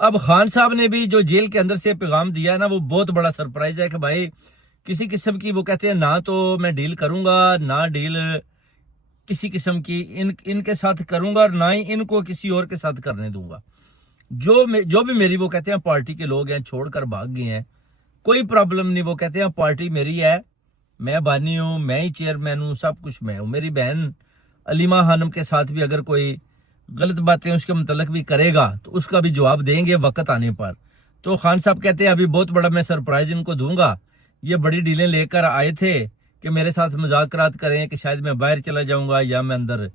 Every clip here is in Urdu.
اب خان صاحب نے بھی جو جیل کے اندر سے پیغام دیا ہے نا، وہ بہت بڑا سرپرائز ہے کہ بھائی کسی قسم کی، وہ کہتے ہیں نہ تو میں ڈیل کروں گا، نہ ڈیل کسی قسم کی ان کے ساتھ کروں گا، اور نہ ہی ان کو کسی اور کے ساتھ کرنے دوں گا۔ جو بھی میری، وہ کہتے ہیں پارٹی کے لوگ ہیں چھوڑ کر بھاگ گئے ہیں، کوئی پرابلم نہیں، وہ کہتے ہیں پارٹی میری ہے، میں بانی ہوں، میں ہی چیئرمین ہوں، سب کچھ میں ہوں۔ میری بہن علیمہ خانم کے ساتھ بھی اگر کوئی غلط باتیں اس کے متعلق بھی کرے گا تو اس کا بھی جواب دیں گے وقت آنے پر۔ تو خان صاحب کہتے ہیں ابھی بہت بڑا میں سرپرائز ان کو دوں گا، یہ بڑی ڈیلیں لے کر آئے تھے کہ میرے ساتھ مذاکرات کریں کہ شاید میں باہر چلا جاؤں گا یا میں اندر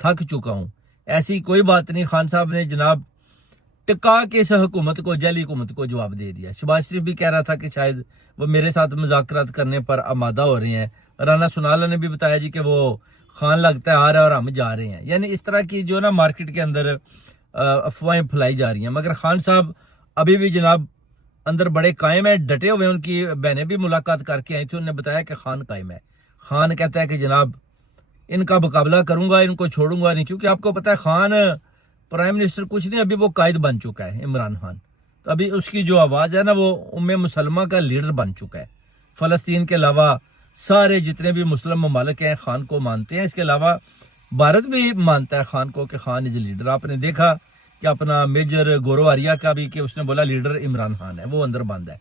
تھک چکا ہوں۔ ایسی کوئی بات نہیں، خان صاحب نے جناب ٹکا کے اس حکومت کو، جعلی حکومت کو جواب دے دیا۔ شہباز شریف بھی کہہ رہا تھا کہ شاید وہ میرے ساتھ مذاکرات کرنے پر آمادہ ہو رہے ہیں، رانا سونالا نے بھی بتایا جی کہ وہ خان لگتا ہے آ رہا ہے اور ہم جا رہے ہیں۔ یعنی اس طرح کی جو نا مارکیٹ کے اندر افواہیں پھیلائی جا رہی ہیں، مگر خان صاحب ابھی بھی جناب اندر بڑے قائم ہیں، ڈٹے ہوئے۔ ان کی بہنیں بھی ملاقات کر کے آئی تھی، انہوں نے بتایا کہ خان قائم ہے۔ خان کہتا ہے کہ جناب ان کا مقابلہ کروں گا، ان کو چھوڑوں گا نہیں، کیونکہ آپ کو پتا ہے خان پرائم منسٹر کچھ نہیں، ابھی وہ قائد بن چکا ہے عمران خان۔ تو ابھی اس کی جو آواز ہے نا، وہ مسلمہ کا لیڈر بن چکا ہے۔ فلسطین کے علاوہ سارے جتنے بھی مسلم ممالک ہیں خان کو مانتے ہیں، اس کے علاوہ بھارت بھی مانتا ہے خان کو کہ خان از لیڈر۔ آپ نے دیکھا کہ اپنا میجر گورو آریا کا بھی کہ اس نے بولا لیڈر عمران خان ہے، وہ اندر بند ہے۔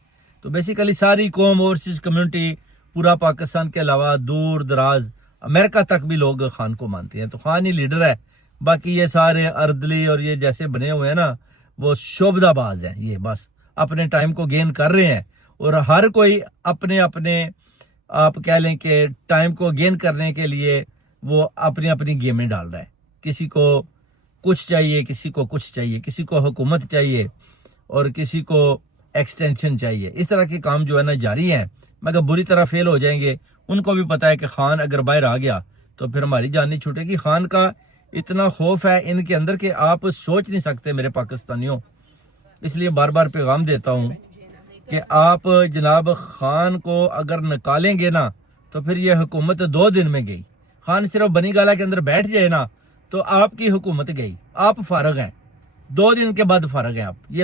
تو بیسیکلی ساری قوم، اوورسیز کمیونٹی، پورا پاکستان کے علاوہ دور دراز امریکہ تک بھی لوگ خان کو مانتے ہیں، تو خان ہی لیڈر ہے۔ باقی یہ سارے اردلی اور یہ جیسے بنے ہوئے ہیں نا، وہ شعبدہ باز ہیں، یہ بس اپنے ٹائم کو گین کر رہے ہیں، اور ہر کوئی اپنے آپ کہہ لیں کہ ٹائم کو گین کرنے کے لیے وہ اپنی گیمیں ڈال رہا ہے۔ کسی کو کچھ چاہیے، کسی کو کچھ چاہیے، کسی کو حکومت چاہیے اور کسی کو ایکسٹینشن چاہیے۔ اس طرح کے کام جو ہے نا جاری ہیں، مگر بری طرح فیل ہو جائیں گے۔ ان کو بھی پتا ہے کہ خان اگر باہر آ گیا تو پھر ہماری جان نہیں چھوٹے گی۔ خان کا اتنا خوف ہے ان کے اندر کہ آپ سوچ نہیں سکتے میرے پاکستانیوں۔ اس لیے بار بار پیغام دیتا ہوں کہ آپ جناب خان کو اگر نکالیں گے نا تو پھر یہ حکومت 2 دن میں گئی۔ خان صرف بنی گالہ کے اندر بیٹھ جائے نا تو آپ کی حکومت گئی، آپ فارغ ہیں، 2 دن کے بعد فارغ ہیں آپ۔ یہ